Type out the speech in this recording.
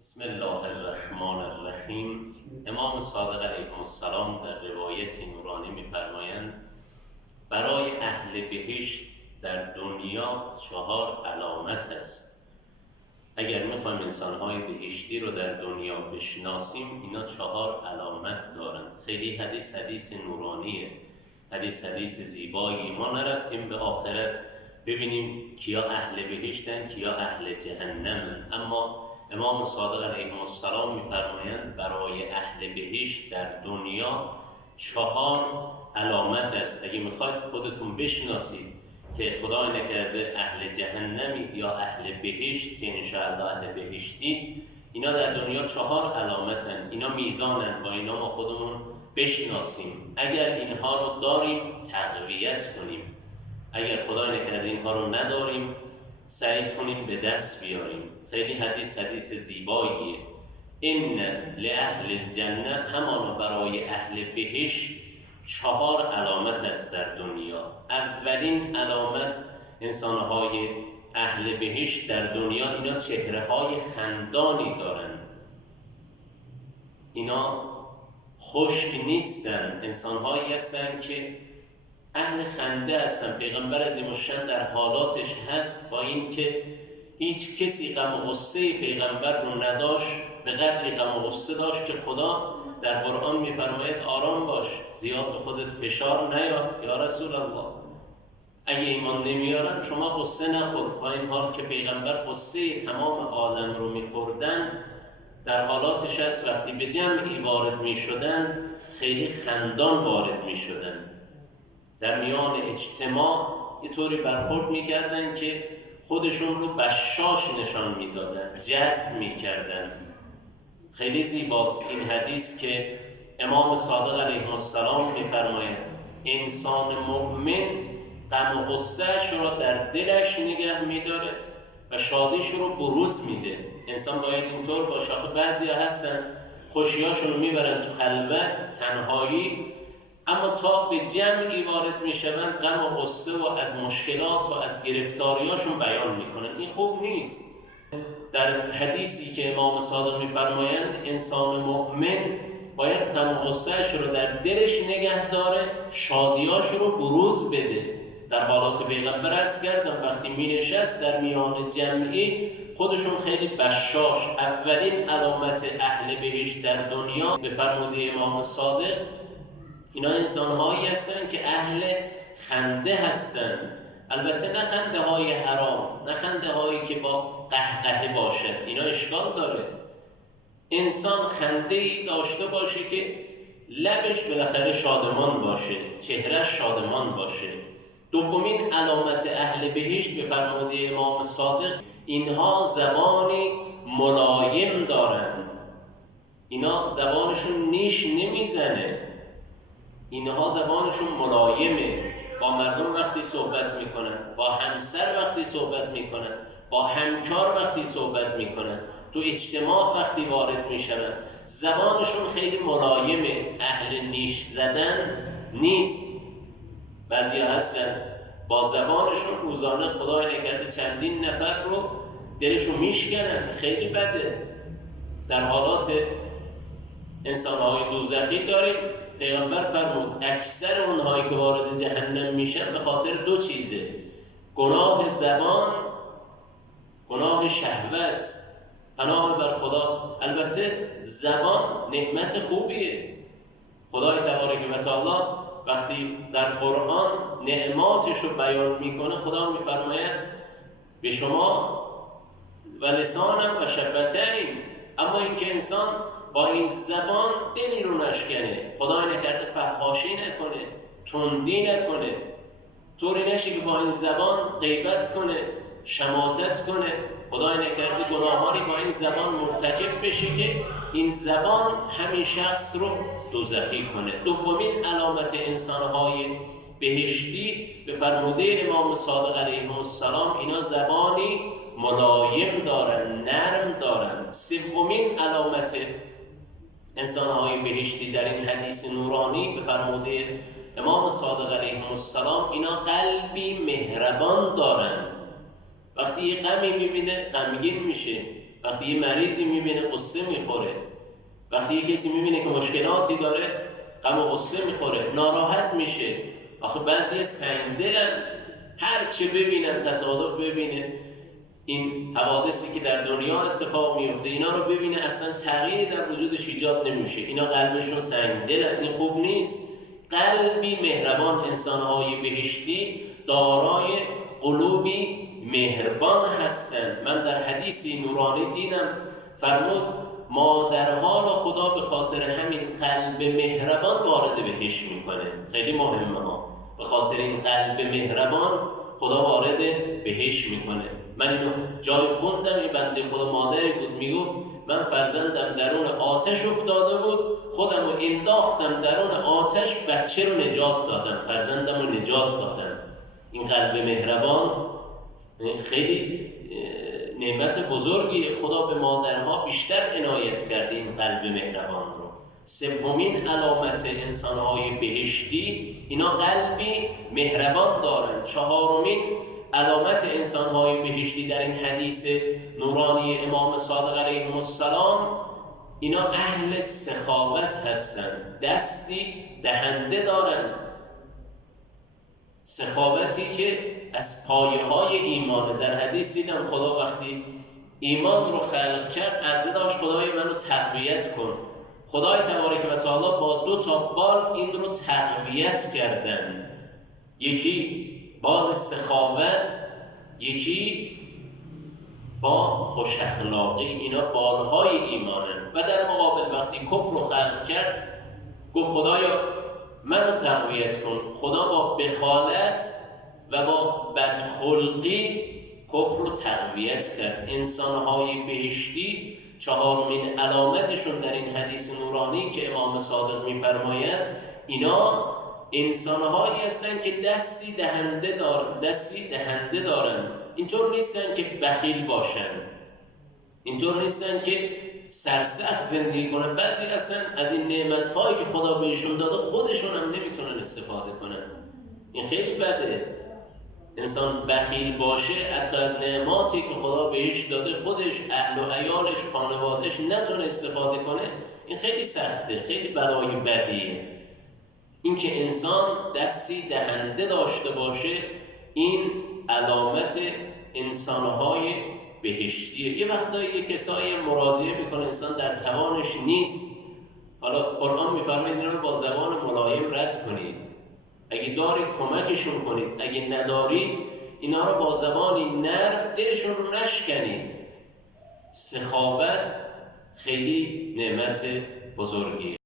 بسم الله الرحمن الرحیم. امام صادق علیه السلام در روایتی نورانی می‌فرمایند برای اهل بهشت در دنیا 4 علامت است. اگر میخوایم انسان‌های بهشتی رو در دنیا بشناسیم اینا 4 علامت دارند. خیلی حدیث نورانیه، حدیث زیبایی. ما نرفتیم به آخرت ببینیم کیا اهل بهشتن کیا اهل جهنمن، اما امام صادق علیه السلام می‌فرمایند برای اهل بهشت در دنیا 4 علامت است. اگه میخواید خودتون بشناسید که خدای نکرده اهل جهنمید یا اهل بهشت، که انشاءالله اهل بهشتید، اینا در دنیا 4 علامتن. اینا میزانن، با اینا ما خودمون بشناسیم. اگر اینها رو داریم تقویت کنیم، اگر خدای نکرده اینها رو نداریم سعی کنیم به دست بیاریم. خیلی حدیث زیباییه. ان لأهل الجنه، همانا برای اهل بهشت 4 علامت است در دنیا. اولین علامت انسانهای اهل بهشت در دنیا اینا چهره‌های خندانی دارن، اینا خشک نیستن، انسانهایی هستن که اهل خنده هستن. پیغمبر عظیم‌الشأن در حالاتش هست با این که هیچ کسی غم و غصه پیغمبر رو نداشت، به قدری غم و غصه داشت که خدا در قرآن می‌فرماید آرام باش، زیاد به خودت فشار نیار یا رسول الله. اگه ایمان نمیارن شما غصه نخور. با این حال که پیغمبر غصه تمام عالم رو می‌خوردن، در حالاتش هست وقتی به جمعی وارد می‌شدن خیلی خندان وارد می‌شدن. در میان اجتماع یه طوری برخورد می‌کردن که خودشون رو بشاش نشان میدادن، جذب میکردن. خیلی زیباست این حدیث که امام صادق علیه السلام میفرماید انسان مؤمن غم و غصه‌اش رو در دلش نگه میداره و شادیش رو بروز میده. انسان باید اینطور باشه. آخه بعضیا هستن خوشیاشون رو میبرن تو خلوت تنهایی، اما تا به جمعی وارد میشوند غم و غصه و از مشکلات و از گرفتاریاشون بیان میکنن. این خوب نیست. در حدیثی که امام صادق میفرمایند انسان مؤمن باید غم و غصه‌اش رو در دلش نگه داره، شادیاش رو بروز بده. در حالات پیغمبر عرض کردم وقتی مینشست در میان جمعی خودشون خیلی بشاش. اولین علامت اهل بهشت در دنیا به فرموده امام صادق اینا انسان‌هایی هستن که اهل خنده هستن. البته نه خنده های حرام، نه خنده هایی که با قهقهه باشد، اینا اشکال داره. انسان خنده ای داشته باشه که لبش بالاخره شادمان باشه، چهرهش شادمان باشه. دومین علامت اهل بهشت به فرموده امام صادق اینها زبانی ملایم دارند. اینا زبانشون نیش نمیزنه، اینها زبانشون ملایمه. با مردم وقتی صحبت میکنن، با همسر وقتی صحبت میکنن، با همکار وقتی صحبت میکنن، تو اجتماع وقتی وارد میشن، زبانشون خیلی ملایمه. اهل نیش زدن نیست. بعضی هستن با زبانشون روزانه خدای نکرده چندین نفر رو دلشون میشکنن، خیلی بده. در حالات انسان‌های دوزخی داریم. پیغمبر فرمود اکثر اونهایی که وارد جهنم میشن به خاطر 2 چیزه: گناه زبان، گناه شهوت. پناه بر خدا. البته زبان نعمت خوبیه. خدای تبارک و تعالی وقتی در قرآن نعماتش رو بیان میکنه خدا میفرماید به شما و لسانم و شفتین، اما اینکه انسان با این زبان دلی رو نشکنه، خدای نکرده فحاشی نکنه، تندی نکنه، طوری نشه که با این زبان غیبت کنه، شماتت کنه، خدای نکرده گناهانی با این زبان مرتکب بشه که این زبان همین شخص رو دوزخی کنه. دومین علامت انسانهای بهشتی به فرموده امام صادق علیه السلام اینا زبانی ملایم دارن، نرم دارن. سومین علامت انسان‌های بهشتی در این حدیث نورانی به فرموده امام صادق علیه السلام اینا قلبی مهربان دارند. وقتی یه غمی میبینه غمگین میشه، وقتی یه مریضی میبینه قصه میخوره، وقتی یه کسی میبینه که مشکلاتی داره غم و قصه میخوره، ناراحت میشه. آخه بعضی سنگدلن، هر چه ببینن تصادف ببینه، این حوادثی که در دنیا اتفاق میفته اینا رو ببینه اصلا تغییری در وجودش ایجاد نمیشه، اینا قلبشون سنگدلن. این خوب نیست. قلبی مهربان، انسانهای بهشتی دارای قلوبی مهربان هستند. من در حدیثی نورانی دیدم فرمود مادرها را خدا به خاطر همین قلب مهربان وارد بهشت میکنه. خیلی مهمه ها، به خاطر این قلب مهربان خدا وارد بهشت میکنه. من اینو جای خوندم، یه بنده خدا مادری بود میگفت من فرزندم درون آتش افتاده بود، خودم رو انداختم درون آتش، بچه رو نجات دادم، فرزندم رو نجات دادم. این قلب مهربان خیلی نعمت بزرگی، خدا به مادرها بیشتر عنایت کرده این قلب مهربان رو. سومین علامت انسانهای بهشتی اینا قلبی مهربان دارن. چهارمین علامت انسانهای بهشتی در این حدیث نورانی امام صادق علیه السلام اینا اهل سخاوت هستن، دستی دهنده دارن. سخاوتی که از پایه های ایمانه. در حدیث دیدم خدا وقتی ایمان رو خلق کرد عرضه داشت خدای منو تقویت کن. خدای تبارک و تعالی با 2 بال این رو تقویت کردن، یکی با سخاوت، یکی با خوش اخلاقی. اینا بالهای ایمانن. و در مقابل وقتی کفر رو خلق کرد گفت خدایا منو تقویت کن. خدا با بخالت و با بدخلقی کفر رو تقویت کرد. انسانهای بهشتی چهارمین علامتشون در این حدیث نورانی که امام صادق میفرماید اینا انسانهایی هستن که دستی دهنده دارن. اینطور نیستن که بخیل باشن، اینطور نیستن که سرسخت زندگی کنن. بعضی هستن از این نعمت‌هایی که خدا بهشون داده خودشون هم نمیتونن استفاده کنن. این خیلی بده. انسان بخیل باشه، حتی از نعماتی که خدا بهش داده خودش، اهل و عیالش، خانوادهش نتونه استفاده کنه، این خیلی سخته، خیلی بلای بدیه. این که انسان دستی دهنده داشته باشه این علامت انسانهای بهشتیه. یه وقتایی یه کسایی مراجعه میکنه انسان در توانش نیست، حالا قرآن میفرماید اینا رو با زبان ملایم رد کنید. اگه دارید کمکشون کنید، اگه ندارید اینا رو با زبانی نرم دلشون رو نشکنید. سخاوت خیلی نعمت بزرگیه.